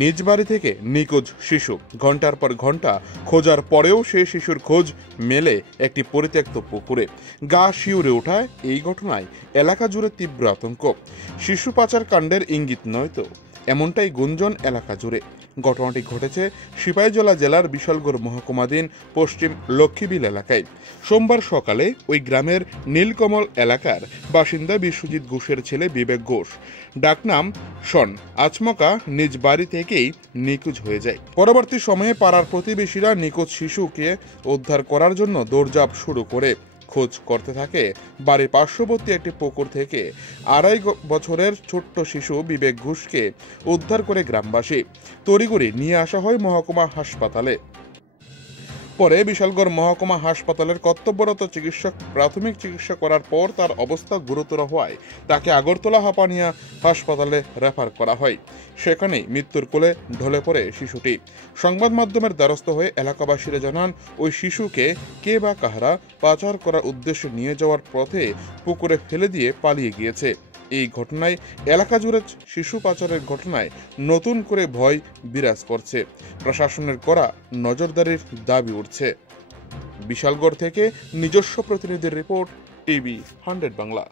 নিজ বাড়ি থেকে নিখোঁজ শিশু, ঘন্টার পর ঘন্টা খোঁজার পরেও সেই শিশুর খোঁজ মেলে একটি পরিত্যক্ত পুকুরে। গা শিউরে ওঠায় এই ঘটনায় এলাকা জুড়ে তীব্র আতঙ্ক। শিশু পাচার কাণ্ডের ইঙ্গিত নয় তো, এমনটাই গুঞ্জন এলাকা জুড়ে। ঘটনাটি ঘটেছে সিপাহীজলা জেলার বিশালগড় মহকুমাধীন পশ্চিম লক্ষ্মীবিল এলাকায়। সোমবার সকালে ওই গ্রামের নীলকমল এলাকার বাসিন্দা বিশ্বজিৎ ঘোষের ছেলে বিবেক ঘোষ, ডাকনাম শন, আচমকা নিজ বাড়ি থেকেই নিখোঁজ হয়ে যায়। পরবর্তী সময়ে পাড়ার প্রতিবেশীরা নিখোঁজ শিশুকে উদ্ধার করার জন্য দৌড়ঝাঁপ শুরু করে। খোঁজ করতে থাকে বাড়ির পার্শ্ববর্তী একটি পুকুর থেকে 2.5 বছরের ছোট্ট শিশু বিবেক ঘোষকে উদ্ধার করে গ্রামবাসী। তড়িঘড়ি নিয়ে আসা হয় মহকুমা হাসপাতালে। পরে বিশালগড় মহকুমা হাসপাতালের কর্তব্যরত চিকিৎসক প্রাথমিক চিকিৎসা করার পর তার অবস্থা গুরুতর হওয়ায় তাকে আগরতলা হাঁপানিয়া হাসপাতালে রেফার করা হয়। সেখানেই মৃত্যুর কোলে ঢলে পড়ে শিশুটি। সংবাদ মাধ্যমের দ্বারস্থ হয়ে এলাকাবাসীরা জানান, ওই শিশুকে কে বা কাহারা পাচার করার উদ্দেশ্যে নিয়ে যাওয়ার পথে পুকুরে ফেলে দিয়ে পালিয়ে গিয়েছে। এই ঘটনায় এলাকা জুড়ে শিশু পাচারের ঘটনায় নতুন করে ভয় বিরাজ করছে। প্রশাসনের করা নজরদারির দাবি উঠছে। বিশালগড় থেকে নিজস্ব প্রতিনিধির রিপোর্ট, টিভি 100 বাংলা।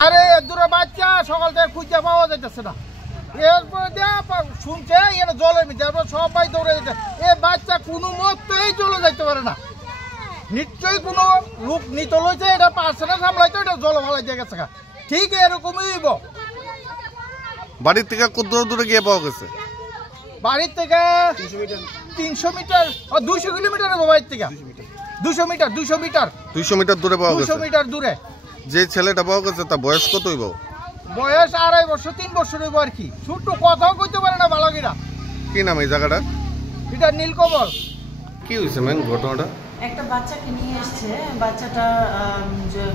আরে দূরে বাচ্চা সকাল থেকে খুঁজে পাওয়া যাইতেছে না। এরপরে শুনছে এর জলের মধ্যে সবাই দৌড়ে যেতে, এ বাচ্চা কোনো মতেই চলে যাইতে পারে না। নিশ্চয়ই কোনো রূপ নিত লইছে, এটা পারছে না সামলাইতে, এটা জল ভালাই দিয়ে গেছে। ঠিক এরকমই হইব। বাড়ির থেকে কত দূরে গিয়ে পাওয়া গেছে? বাড়ির থেকে 300 মিটার 200 কিলোমিটার হবে বাড়ির থেকে। 200 মিটার 200 মিটার দূরে পাওয়া গেছে। 200 মিটার দূরে। যে ছেলেটা পাওয়া গেছে তার বয়স কত হইব? বয়স 2.5 বছর 3 বছর হইব আর কি। ছোট্ট কথাও কইতে পারে না বালকেরা। কি নাম এই জায়গাটা? এটা নীলকমল। কি হয়েছে ম্যাম ঘটনাটা? একটা বাচ্চাকে নিয়ে এসছে। বাচ্চাটা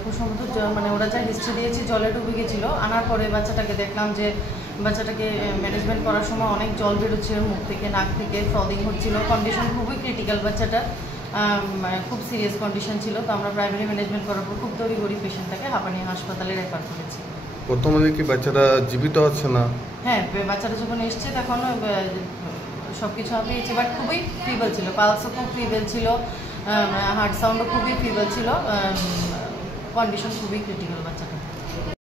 খুব সম্ভবত মানে ওরা যা হিস্ট্রি দিয়েছে জলে ডুবে গেছিলো। আনার পরে বাচ্চাটাকে দেখলাম যে বাচ্চাটাকে ম্যানেজমেন্ট করার সময় অনেক জল বেরোচ্ছিল মুখ থেকে, নাক থেকে, ফ্রদিং হচ্ছিল। কন্ডিশন খুবই ক্রিটিক্যাল, বাচ্চাটা খুব সিরিয়াস কন্ডিশন ছিল। তো আমরা প্রাইমারি ম্যানেজমেন্ট করার পর খুব তড়িঘড়ি পেশেন্টটাকে হাঁপানিয়া হাসপাতালে রেফার করেছি। বর্তমানে কি বাচ্চাটা জীবিত আছে না? হ্যাঁ, বাচ্চাটা যখন এসছে তখন সব কিছু পেয়েছি, বাট খুবই ফিবল ছিল, পালসও খুব ফিবল ছিল, হার্ট সাউন্ডও খুবই ফিবল ছিল, কন্ডিশন খুবই ক্রিটিক্যাল বাচ্চাটা।